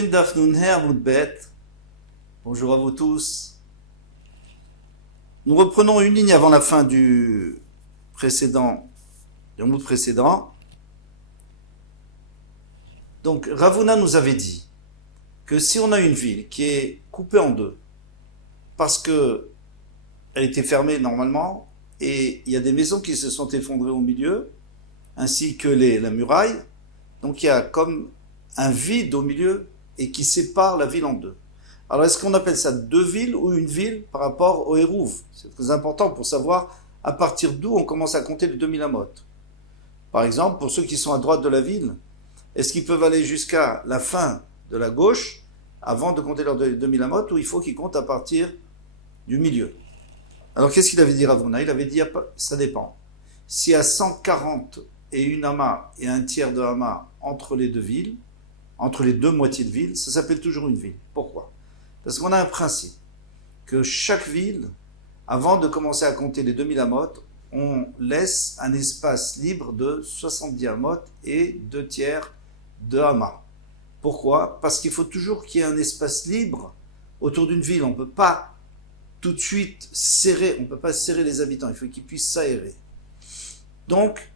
Ouvrin Daf Nunhe Amud Bet. Bonjour à vous tous. Nous reprenons une ligne avant la fin du Amud précédent. Donc Ravuna nous avait dit que si on a une ville qui est coupée en deux, parce que elle était fermée normalement, et il y a des maisons qui se sont effondrées au milieu, ainsi que la muraille, donc il y a comme un vide au milieu et qui sépare la ville en deux. Alors est-ce qu'on appelle ça deux villes ou une ville par rapport au Hérouv? C'est très important pour savoir à partir d'où on commence à compter les 2000 amot. Par exemple, pour ceux qui sont à droite de la ville, est-ce qu'ils peuvent aller jusqu'à la fin de la gauche avant de compter leurs 2000 amot, ou il faut qu'ils comptent à partir du milieu? Alors qu'est-ce qu'il avait dit Ravuna? Il avait dit ça dépend. S'il y a 140 et une amas et un tiers de amas entre les deux villes, entre les deux moitiés de ville, ça s'appelle toujours une ville. Pourquoi? Parce qu'on a un principe, que chaque ville, avant de commencer à compter les 2000 amot, on laisse un espace libre de 70 amot et 2 tiers de amas. Pourquoi? Parce qu'il faut toujours qu'il y ait un espace libre autour d'une ville. On ne peut pas tout de suite serrer, on ne peut pas serrer les habitants, il faut qu'ils puissent s'aérer. Donc,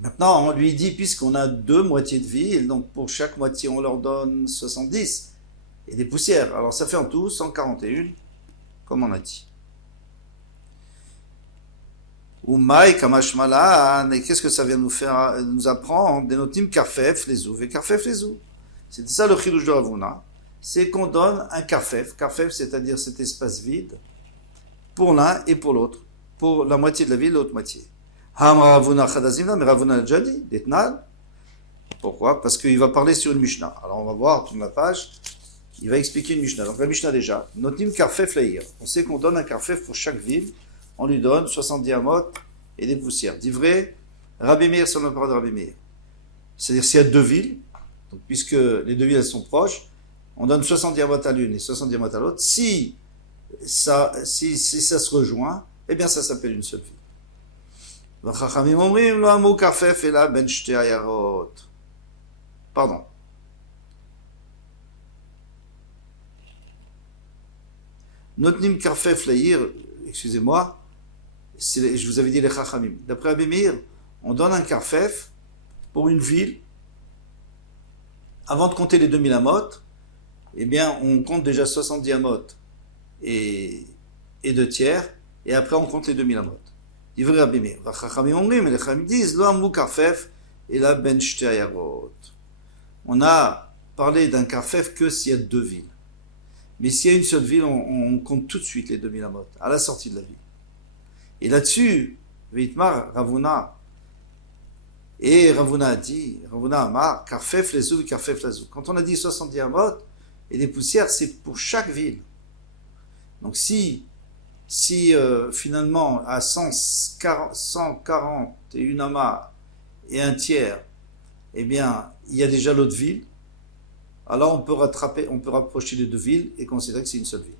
maintenant, on lui dit, puisqu'on a deux moitiés de ville, donc pour chaque moitié, on leur donne 70 et des poussières. Alors ça fait en tout 141, comme on a dit. Umaï kamashmalan, et qu'est-ce que ça vient nous apprendre? Denotim karfef les ou, et karfef les ou. C'est ça le chilouch de Ravuna, c'est qu'on donne un karfef, c'est-à-dire cet espace vide, pour l'un et pour l'autre, pour la moitié de la ville, l'autre moitié. Ravuna chadazimna, mais Ravuna l'a déjà dit, d'etnal. Pourquoi? Parce qu'il va parler sur une Mishnah. Alors on va voir, tourne la page, il va expliquer une Mishnah. Donc la Mishnah déjà, notim karfef leir. On sait qu'on donne un karfef pour chaque ville, on lui donne 70 amot et des poussières. D'ivré, Rabbi Meir sur le parole de Rabbi Meir. C'est-à-dire s'il y a deux villes, donc puisque les deux villes elles sont proches, on donne 70 amot à l'une et 70 amot à l'autre. Si ça se rejoint, eh bien ça s'appelle une seule ville. Pardon. Notnim karfef leir, excusez-moi, je vous avais dit les chachamim. D'après Rabbi Meir, on donne un karfef pour une ville. Avant de compter les 2000 amot, eh bien, on compte déjà 70 amot et 2 tiers, et après on compte les 2000 amot. Divrei Rabbi Meir. Les chachamim disent, lo amru karfef, et la ben shte ayarot. On a parlé d'un karfef que s'il y a deux villes. Mais s'il y a une seule ville, on compte tout de suite les 2000 amot, à la sortie de la ville. Et là-dessus, Veitmar, Ravuna, et Ravuna a dit, Ravuna Amar, Karfef lesou, Karfef lazou. Quand on a dit 70 amot et des poussières, c'est pour chaque ville. Donc si finalement à 140 et une amas et un tiers, eh bien, il y a déjà l'autre ville, alors on peut rapprocher les deux villes et considérer que c'est une seule ville.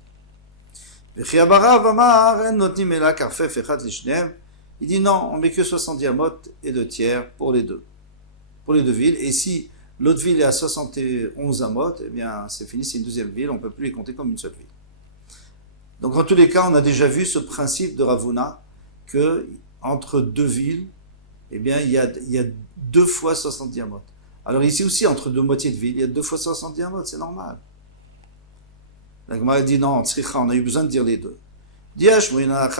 Il dit non, on met que 70 amot et 2 tiers pour les deux villes. Et si l'autre ville est à 71 amot, eh bien c'est fini, c'est une deuxième ville, on ne peut plus les compter comme une seule ville. Donc en tous les cas, on a déjà vu ce principe de Ravuna, que entre deux villes, eh bien il y a 2 fois 70 amot. Alors ici aussi, entre deux moitiés de ville, il y a 2 fois 70 amot, c'est normal. La Gemara dit non, on a eu besoin de dire les deux. Diash,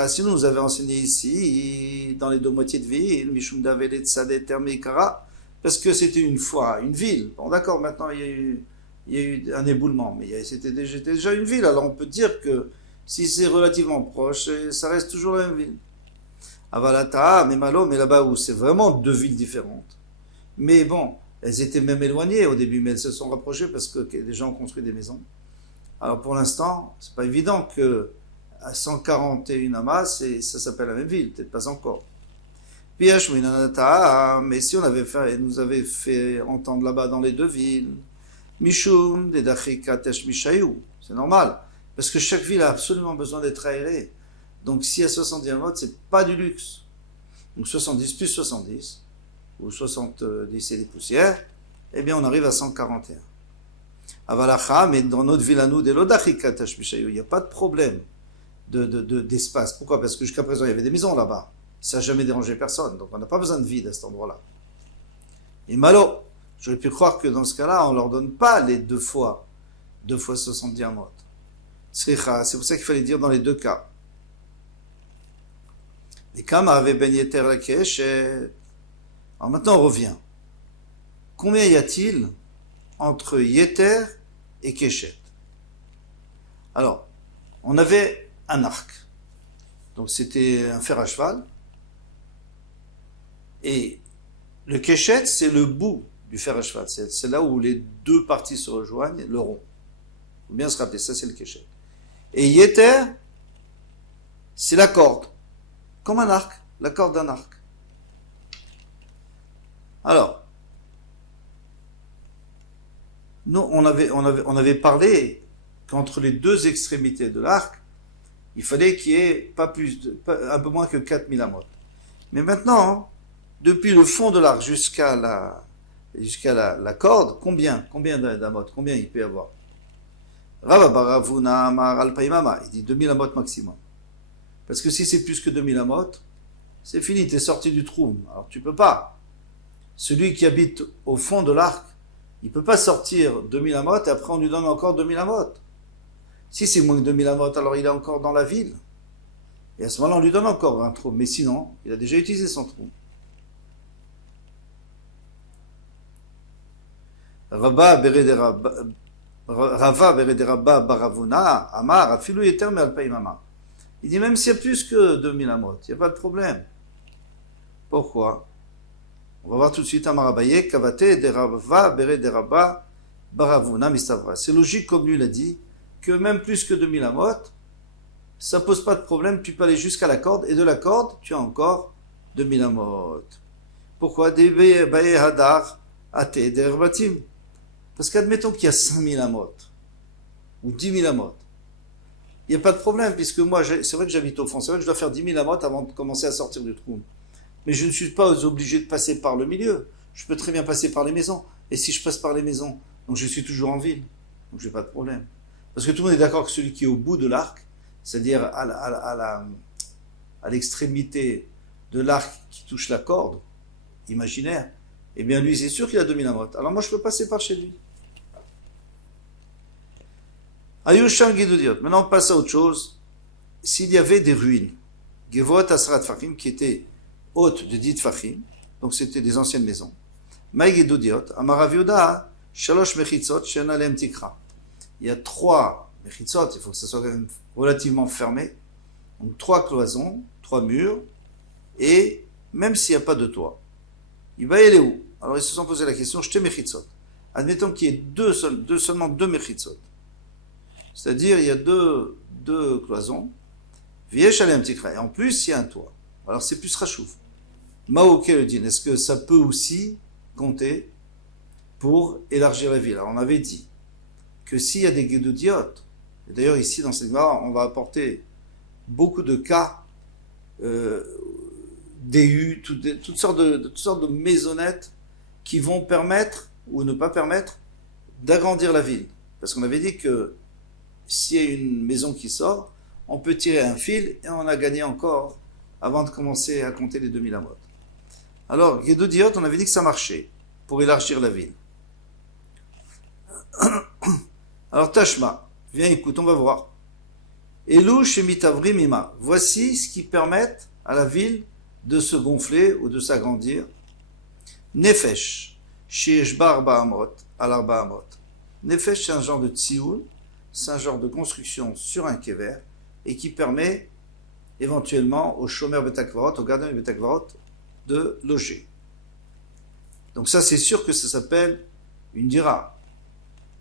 si nous avait enseigné ici, dans les deux moitiés de ville, Mishum Davelet Sadet Termekara, parce que c'était une fois une ville. Bon, d'accord, maintenant il y a eu un éboulement, mais c'était déjà une ville. Alors on peut dire que si c'est relativement proche, ça reste toujours la même ville. Avalata, mais Malo, mais là-bas où c'est vraiment deux villes différentes. Mais bon, elles étaient même éloignées au début, mais elles se sont rapprochées parce que les gens ont construit des maisons. Alors pour l'instant, c'est pas évident que à 141 amas, ça s'appelle la même ville, peut-être pas encore. Mais si on nous avait fait entendre là-bas dans les deux villes, Mishum, Dedachikatesh Mishayu, c'est normal, parce que chaque ville a absolument besoin d'être aérée. Donc s'il y a 70 amot, c'est pas du luxe. Donc 70 plus 70, ou 70 et des poussières, eh bien on arrive à 141. Avalacha, mais dans notre ville à nous, il n'y a pas de problème d'espace. Pourquoi? Parce que jusqu'à présent, il y avait des maisons là-bas. Ça n'a jamais dérangé personne. Donc on n'a pas besoin de vide à cet endroit-là. Et malo, j'aurais pu croire que dans ce cas-là, on ne leur donne pas les deux fois 70 amot. C'est pour ça qu'il fallait dire dans les deux cas. Et comme avait ben yeter la keshet. Alors maintenant on revient. Combien y a-t-il entre yeter et keshet? Alors, on avait un arc. Donc c'était un fer à cheval. Et le keshet, c'est le bout du fer à cheval. C'est là où les deux parties se rejoignent, le rond. Il faut bien se rappeler, ça c'est le keshet. Et yeter, c'est la corde. Comme un arc, la corde d'un arc. Alors, nous, on avait parlé qu'entre les deux extrémités de l'arc, il fallait qu'il y ait un peu moins que 4000 amot. Mais maintenant, depuis le fond de l'arc jusqu'à la corde, combien d'amot? Combien il peut y avoir? Rava Baravuna Amar Alpaimama, il dit 2000 amot maximum. Parce que si c'est plus que 2000 amot, c'est fini, tu es sorti du trou. Alors tu peux pas. Celui qui habite au fond de l'arc, il peut pas sortir 2000 amot et après on lui donne encore 2000 amot. Si c'est moins que 2000 amot, alors il est encore dans la ville. Et à ce moment-là, on lui donne encore un trou. Mais sinon, il a déjà utilisé son trou. Rava Berederabba Baravuna Amar Afilu Yeter Me'alpaimama. Il dit même s'il y a plus que 2000 amot, il n'y a pas de problème. Pourquoi? On va voir tout de suite Amarabaye Kavate Derava Berederabba Baravuna Mistavra. C'est logique comme lui l'a dit, que même plus que 2000 amot, ça pose pas de problème, tu peux aller jusqu'à la corde, et de la corde, tu as encore 2000 amot. Pourquoi? Debe Hadar Ate Derbatim. Parce qu'admettons qu'il y a 5000 amot, ou 10 000 amot. Il n'y a pas de problème, puisque moi, c'est vrai que j'habite au fond, c'est vrai que je dois faire 10 000 amot avant de commencer à sortir du trou. Mais je ne suis pas obligé de passer par le milieu. Je peux très bien passer par les maisons. Et si je passe par les maisons, donc je suis toujours en ville. Donc je n'ai pas de problème. Parce que tout le monde est d'accord que celui qui est au bout de l'arc, c'est-à-dire à l'extrémité de l'arc qui touche la corde imaginaire, eh bien lui, c'est sûr qu'il a 2000 amot. Alors moi, je peux passer par chez lui. Ayusham Gidudiot. Maintenant, on passe à autre chose. S'il y avait des ruines, Gevot Asrat Fachim, qui étaient hautes de 10 Fachim, donc c'était des anciennes maisons. Maï Gidudiot, Amaravioda, Shalosh Mechitzot, Shenalem Tikra. Il y a 3 Mechitzot, il faut que ça soit quand même relativement fermé. Donc 3 cloisons, 3 murs, et même s'il n'y a pas de toit, il va y aller où? Alors ils se sont posé la question, Shte Mechitzot. Admettons qu'il y ait seulement 2 Mechitzot. C'est-à-dire, il y a deux cloisons. Viesh alem tikra. Et en plus, il y a un toit. Alors, c'est plus rachouf. Maoke le din. Est-ce que ça peut aussi compter pour élargir la ville? Alors, on avait dit que s'il y a des guédodiotes, et d'ailleurs, ici, dans cette Gemara, on va apporter beaucoup de cas, DU, toutes sortes de maisonnettes qui vont permettre, ou ne pas permettre, d'agrandir la ville. Parce qu'on avait dit que s'il y a une maison qui sort, on peut tirer un fil et on a gagné encore avant de commencer à compter les 2000 amot. Alors, Guédodiot, on avait dit que ça marchait pour élargir la ville. Alors, Tashma, viens, écoute, on va voir. Elou Shemitavri Mima. Voici ce qui permet à la ville de se gonfler ou de s'agrandir. Nefesh, Sheshbar Bahamot, Alar Bahamot. Nefesh, c'est un genre de tsioul. C'est un genre de construction sur un kéver et qui permet éventuellement aux chômeurs Betakvarot, aux gardiens Betakvarot de loger. Donc ça c'est sûr que ça s'appelle une dira.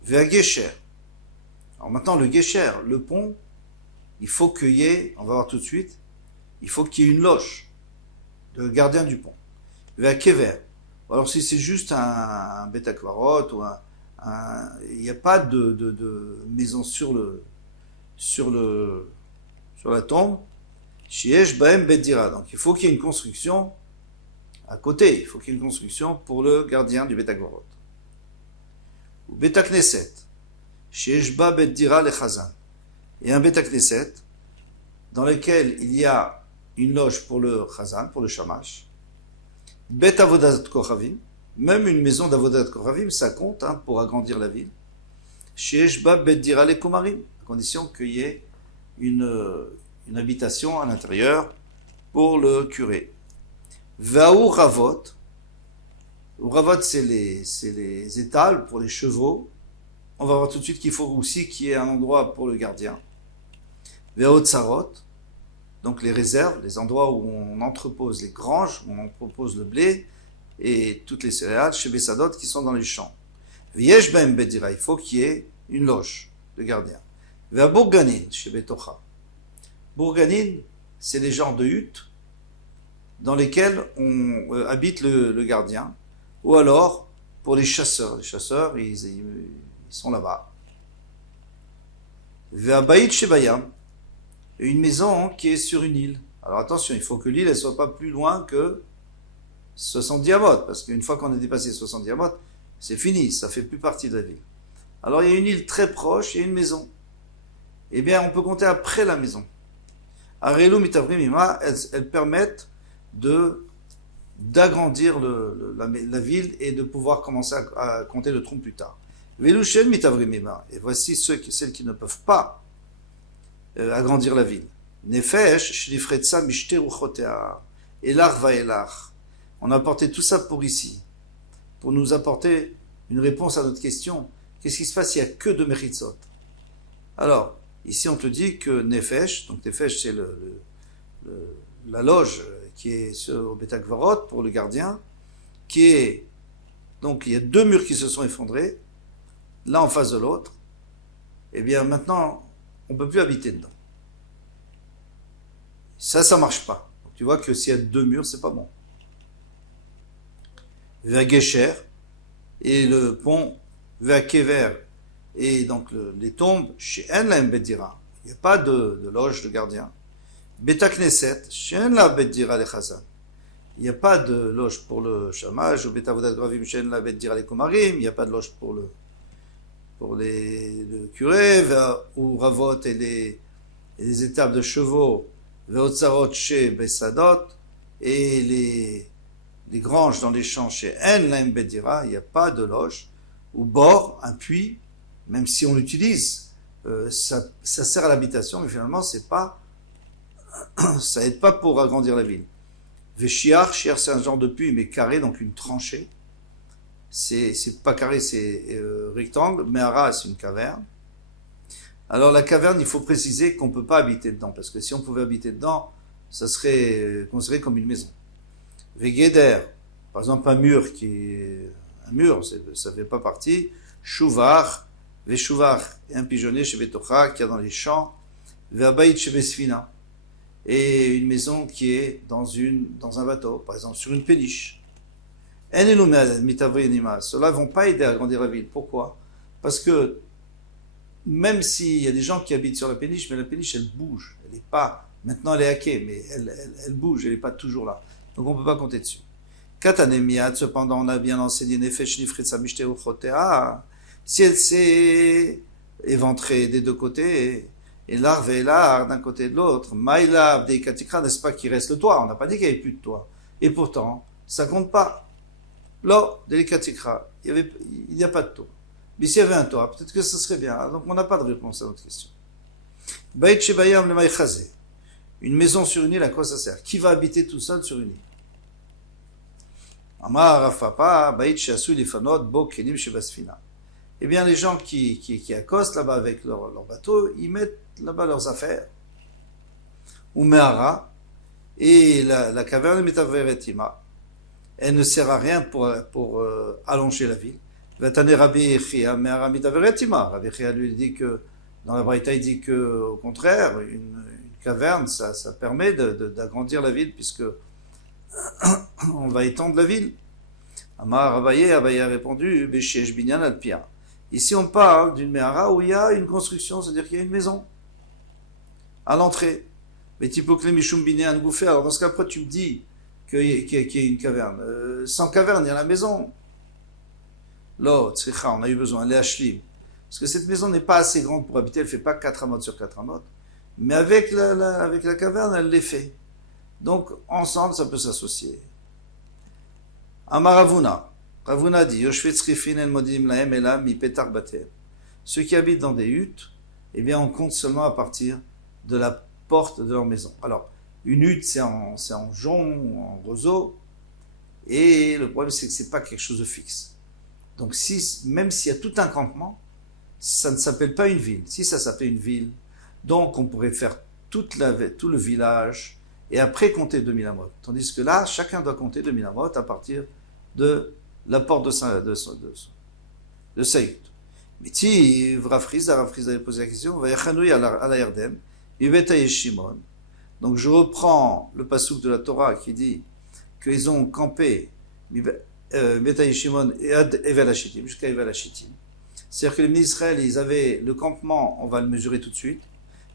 Vea Gesher. Alors maintenant le Gesher, le pont, il faut qu'il y ait, on va voir tout de suite, il faut qu'il y ait une loge de gardien du pont. Vea Kever. Alors si c'est juste un Betakvarot ou il n'y a pas de maison sur la tombe. Shiesh Baem Bedira. Donc il faut qu'il y ait une construction à côté. Il faut qu'il y ait une construction pour le gardien du Betagorot. Ou Betakneset. Sheyesh ba bet dira lechazan. Et un Bet Knesset, dans lequel il y a une loge pour le chazan, pour le shamash. Bet avodat kochavim, même une maison d'avodat kochavim, ça compte pour agrandir la ville. Sheyesh ba bet dira lekomarim, à condition qu'il y ait une habitation à l'intérieur pour le curé. Vaou ravot, ravot c'est les étals pour les chevaux. On va voir tout de suite qu'il faut aussi qu'il y ait un endroit pour le gardien. Vaou tsarot, donc les réserves, les endroits où on entrepose les granges, où on entrepose le blé et toutes les céréales chez Bessadot qui sont dans les champs. V'yesh ben bedira, il faut qu'il y ait une loge de gardien. V'a bourganin chez Betocha. Bourganin, c'est les genres de huttes dans lesquelles on habite le gardien, ou alors pour les chasseurs. Les chasseurs, ils sont là-bas. V'a baït chez Bayam, une maison qui est sur une île. Alors attention, il faut que l'île ne soit pas plus loin que 70 amot, parce qu'une fois qu'on a dépassé 70 amot, c'est fini, ça ne fait plus partie de la ville. Alors il y a une île très proche, il y a une maison. Eh bien, on peut compter après la maison. Arelu mitavrim ima, elles permettent d'agrandir la ville et de pouvoir commencer à compter le trompe plus tard. Velushen mitavrim ima, et voici celles qui ne peuvent pas agrandir la ville. Nefesh, shlifretsa mishter uchotea, elar va elar. On a apporté tout ça pour ici, pour nous apporter une réponse à notre question. Qu'est-ce qui se passe s'il n'y a que de Mechitzot? Alors, ici on te dit que Nefesh, donc Nefesh c'est la loge qui est sur Bet Akvarot pour le gardien, qui est, donc il y a deux murs qui se sont effondrés, l'un en face de l'autre, et bien maintenant on ne peut plus habiter dedans. Ça ne marche pas. Donc, tu vois que s'il y a deux murs, c'est pas bon. Vagesher, et le pont Vakever, et donc les tombes, chez En Bedira, il n'y a pas de loge de gardien. Beta Knesset, chez En Bedira le Chazan, il n'y a pas de loge pour le chamage, ou Beta Vodat Gravim, chez En Bedira le Komarim, il n'y a pas de loge pour le curé, ou Ravot et les étapes de chevaux, Veotzarot chez Bessadot, et les granges dans les champs chez En Bedira, il n'y a pas de loge, ou bord, un puits, même si on l'utilise, ça sert à l'habitation, mais finalement, ça aide pas pour agrandir la ville. Veshiar, chiar, c'est un genre de puits, mais carré, donc une tranchée. C'est pas carré, c'est rectangle. Mehara, c'est une caverne. Alors la caverne, il faut préciser qu'on peut pas habiter dedans, parce que si on pouvait habiter dedans, ça serait considéré comme une maison. Vegeder, par exemple un mur ça fait pas partie. Shuvar, Veshuvar, et un pigeonnier chez Betocha, qui est dans les champs. Ve'abayit chez Besfina, et une maison qui est dans un bateau, par exemple sur une péniche. Ceux-là ne vont pas aider à agrandir la ville. Pourquoi? Parce que même s'il y a des gens qui habitent sur la péniche, mais la péniche elle bouge, elle est pas, maintenant elle est hackée, mais elle bouge, elle n'est pas toujours là. Donc on ne peut pas compter dessus. Katanemiat, cependant, on a bien enseigné Nefesh Nifritza Mishteu Chotea. Si elle s'est éventrée des deux côtés, et l'arve et l'art d'un côté et de l'autre, Maïlav des Katikra, n'est-ce pas qu'il reste le toit? On n'a pas dit qu'il n'y avait plus de toit. Et pourtant, ça compte pas. Là, des Katikra, il n'y a pas de toit. Mais s'il y avait un toit, peut-être que ce serait bien. Donc on n'a pas de réponse à notre question. Baït Shebayam le Maïchazé. Une maison sur une île, à quoi ça sert? Qui va habiter tout seul sur une île? Amar Rafapa, Baït Shasu Lifanot, Bo Kenim Shebasfina. Eh bien, les gens qui accostent là-bas avec leur bateau, ils mettent là-bas leurs affaires. Ou Mehara, et la caverne Metaveretima, elle ne sert à rien pour allonger la ville. Vatane Rabbi Echia, Mehara Metaveretima. Rabbi Echia lui dit que, dans la Braïta, il dit que, au contraire, une caverne, ça permet d'agrandir la ville, puisque on va étendre la ville. Amar Abaye a répondu, Beshesh Binyan Alpia. Ici, on parle d'une Mehara où il y a une construction, c'est-à-dire qu'il y a une maison à l'entrée. Mais Tipokle Mishum Binyan Gouffé. Alors, dans ce cas, après, tu me dis qu'il y a une caverne. Sans caverne, il y a la maison. Là, on a eu besoin, les Hashlim. Parce que cette maison n'est pas assez grande pour habiter, elle ne fait pas 4 amot sur 4 amot. Mais avec la caverne, elle les fait. Donc, ensemble, ça peut s'associer. Amar Ravuna. Ravuna dit, ceux qui habitent dans des huttes, eh bien, on compte seulement à partir de la porte de leur maison. Alors, une hutte, c'est en jonc, en roseau, et le problème, c'est que c'est pas quelque chose de fixe. Donc, même s'il y a tout un campement, ça ne s'appelle pas une ville. Si ça s'appelle une ville, donc on pourrait faire tout le village, et après compter 2000 amot. Tandis que là, chacun doit compter 2000 amot à partir de la porte de sa hutte. Mais si Rav Friza avait posé la question, Vayachanui à la Yarden, Ibeta Yeshimon. Donc je reprends le passouk de la Torah qui dit qu'ils ont campé Ibeta Yeshimon et Ad Evel Hashitim, jusqu'à Evel Hashitim. C'est-à-dire que les ministres d'Israël, ils avaient le campement, on va le mesurer tout de suite.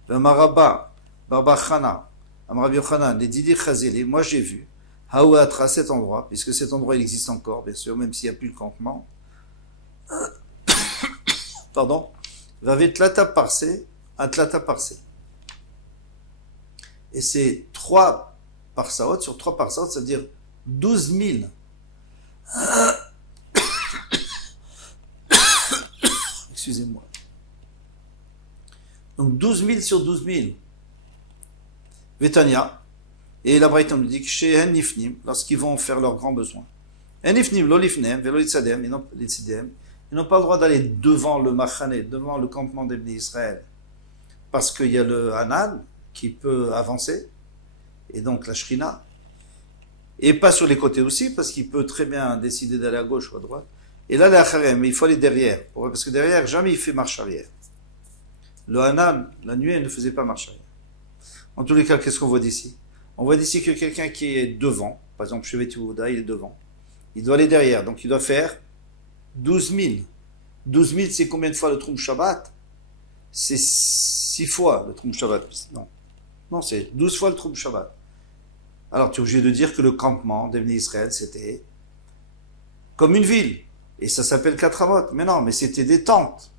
Maraba, Barba Chana, Amrabi Yochanan, les Didi Chazili, moi j'ai vu, Haouatra, cet endroit, puisque cet endroit il existe encore, bien sûr, même s'il n'y a plus le campement. Pardon, Vavet Tlata Parsé, à Tlata Parsé. Et c'est 3 parsaot sur 3 parsaot, c'est-à-dire 12 000. Excusez-moi. Donc 12 000 sur 12 000. Vétania. Et la Braïta nous dit que chez Nifnim, lorsqu'ils vont faire leurs grands besoins. Nifnim, l'olifnem, velolitsadem, ils n'ont pas le droit d'aller devant le Machane, devant le campement des Bnei Israël. Parce qu'il y a le Hanan qui peut avancer, et donc la Shrina. Et pas sur les côtés aussi, parce qu'il peut très bien décider d'aller à gauche ou à droite. Et là, mais il faut aller derrière. Parce que derrière, jamais il fait marche arrière. Le Hanan, la nuée, ne faisait pas marche arrière. En tous les cas, qu'est-ce qu'on voit d'ici? On voit d'ici que quelqu'un qui est devant, par exemple, chez Vetouda, il est devant. Il doit aller derrière, donc il doit faire 12 000. 12 000, c'est combien de fois le Troum Shabbat? C'est 6 fois le Troum Shabbat. Non, c'est 12 fois le Troum Shabbat. Alors, tu es obligé de dire que le campement des Bnei Israël, c'était comme une ville. Et ça s'appelle 4 amot. Mais non, mais c'était des tentes.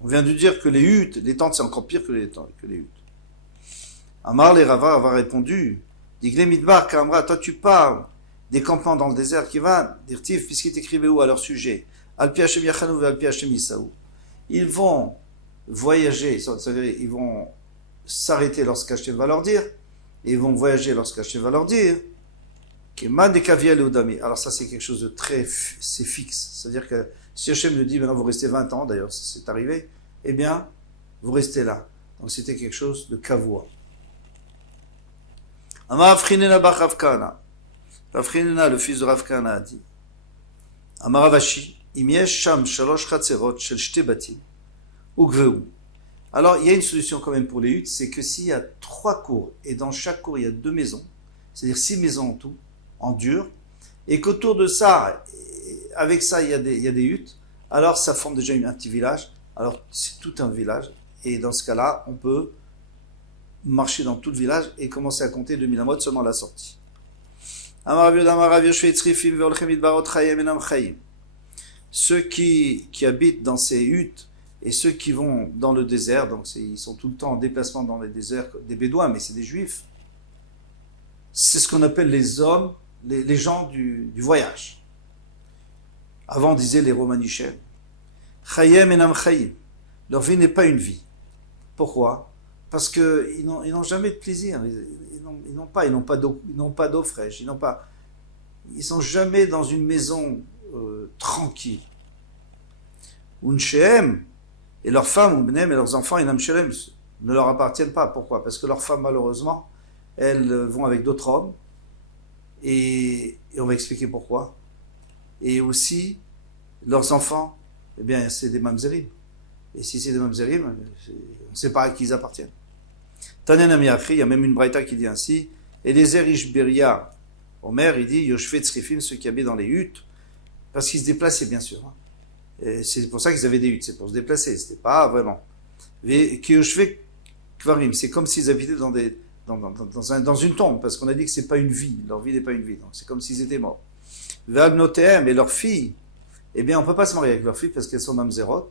On vient de dire que les huttes, les tentes, c'est encore pire que les huttes. Amar les Rava a répondu, Digle Midbar Kamra, toi tu parles des campements dans le désert qui va, dirtif, puisqu'il t'écrivait où à leur sujet, Alpi Hashem Yachanou et Alpi Hashem Isaou. Ils vont voyager, c'est-à-dire ils vont s'arrêter lorsqu'Hashem va leur dire, et ils vont voyager lorsqu'Hashem va leur dire, Keman de Kaviel et Odami. Alors ça c'est quelque chose de c'est fixe, c'est-à-dire que si Hachem nous dit maintenant vous restez 20 ans, d'ailleurs c'est arrivé, eh bien vous restez là. Donc c'était quelque chose de kavua. Amar Afrinena Bach Rav Kahana. Afrinena, le fils de Rav Kahana, a dit Amar Avashi, im yesh sham shalosh chatzerot shel shte batim ugveu. Alors il y a une solution quand même pour les huttes, c'est que s'il y a 3 cours et dans chaque cour il y a 2 maisons, c'est-à-dire 6 maisons en tout, en dur, et qu'autour de ça, avec ça il y a des huttes, alors ça forme déjà un petit village. Alors c'est tout un village, et dans ce cas-là, on peut marcher dans tout le village et commencer à compter 2000 amot seulement à la sortie. Ceux qui habitent dans ces huttes et ceux qui vont dans le désert, donc ils sont tout le temps en déplacement dans les déserts, des bédouins, mais c'est des juifs. C'est ce qu'on appelle les hommes, les gens du voyage. Avant, on disait les Romanichels. Chayem enam chayim. Leur vie n'est pas une vie. Pourquoi? Parce qu'ils n'ont jamais de plaisir. Ils n'ont pas d'eau fraîche. Ils sont jamais dans une maison tranquille. Unsheem et leurs femmes, Ubnem et leurs enfants, Inam Shelem, ne leur appartiennent pas. Pourquoi? Parce que leurs femmes, malheureusement, elles vont avec d'autres hommes. Et on va expliquer pourquoi. Et aussi, leurs enfants, eh bien, c'est des mamzerim. Et si c'est des mamzerim, on ne sait pas à qui ils appartiennent. Tanyan Amiachri, il y a même une braïta qui dit ainsi, et les Erish Beria, Omer, il dit, Yoshvet Tzrifim, ceux qui habitent dans les huttes, parce qu'ils se déplaçaient, bien sûr. Et c'est pour ça qu'ils avaient des huttes, c'est pour se déplacer, c'était pas vraiment. Yoshvet Kvarim, c'est comme s'ils habitaient dans une tombe, parce qu'on a dit que c'est pas une vie, leur vie n'est pas une vie, donc c'est comme s'ils étaient morts. Vagnotem et leurs filles, eh bien, on peut pas se marier avec leurs filles parce qu'elles sont mamzerot.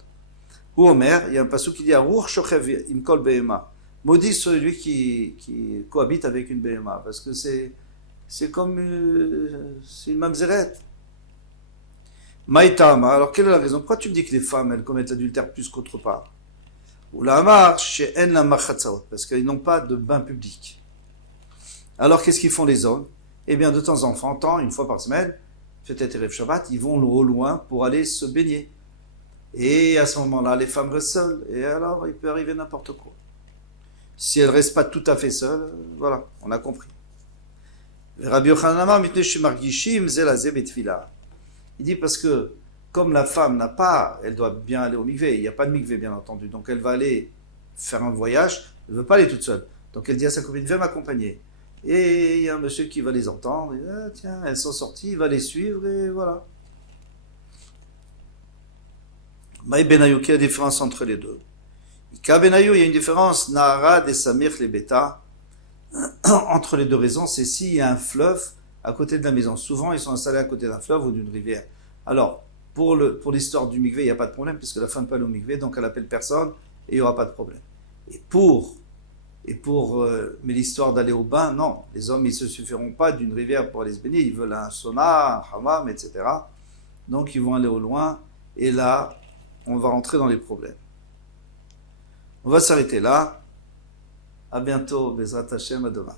Ou Omer, il y a un passage qui dit Arour shochev imkol behema. Maudit celui qui cohabite avec une behema, parce que c'est comme c'est une mamzeret. Maïtama, alors quelle est la raison? Pourquoi tu me dis que les femmes, elles commettent l'adultère plus qu'autre part? Ou la marche chez En la machatzaot, parce qu'ils n'ont pas de bain public. Alors qu'est-ce qu'ils font les hommes? Eh bien, de temps en temps, une fois par semaine, peut-être Erev Shabbat, ils vont au loin pour aller se baigner. Et à ce moment-là, les femmes restent seules. Et alors, il peut arriver n'importe quoi. Si elles ne restent pas tout à fait seules, voilà, on a compris. Rabbi Yochanan Amar, mitnei shemargishim ze lazeh betfila. Il dit parce que, comme la femme n'a pas, elle doit bien aller au mikvé, il n'y a pas de mikvé bien entendu, donc elle va aller faire un voyage, elle ne veut pas aller toute seule. Donc elle dit à sa copine, viens m'accompagner. Et il y a un monsieur qui va les entendre, et ah, tiens, elles sont sorties, il va les suivre, et voilà. Maï Benayu, quelle est la différence entre les deux? Ika Benayu, il y a une différence, Nahara et Samir les Beta, entre les deux raisons, c'est s'il y a un fleuve à côté de la maison. Souvent, ils sont installés à côté d'un fleuve ou d'une rivière. Alors, pour l'histoire du mikvé, il n'y a pas de problème, puisque la femme peut aller au mikvé, donc elle appelle personne, et il n'y aura pas de problème. Mais l'histoire d'aller au bain, non. Les hommes, ils ne se suffiront pas d'une rivière pour aller se baigner, ils veulent un sauna, un hammam, etc. Donc, ils vont aller au loin, et là, on va rentrer dans les problèmes. On va s'arrêter là. À bientôt, Bezrat Hashem, à demain.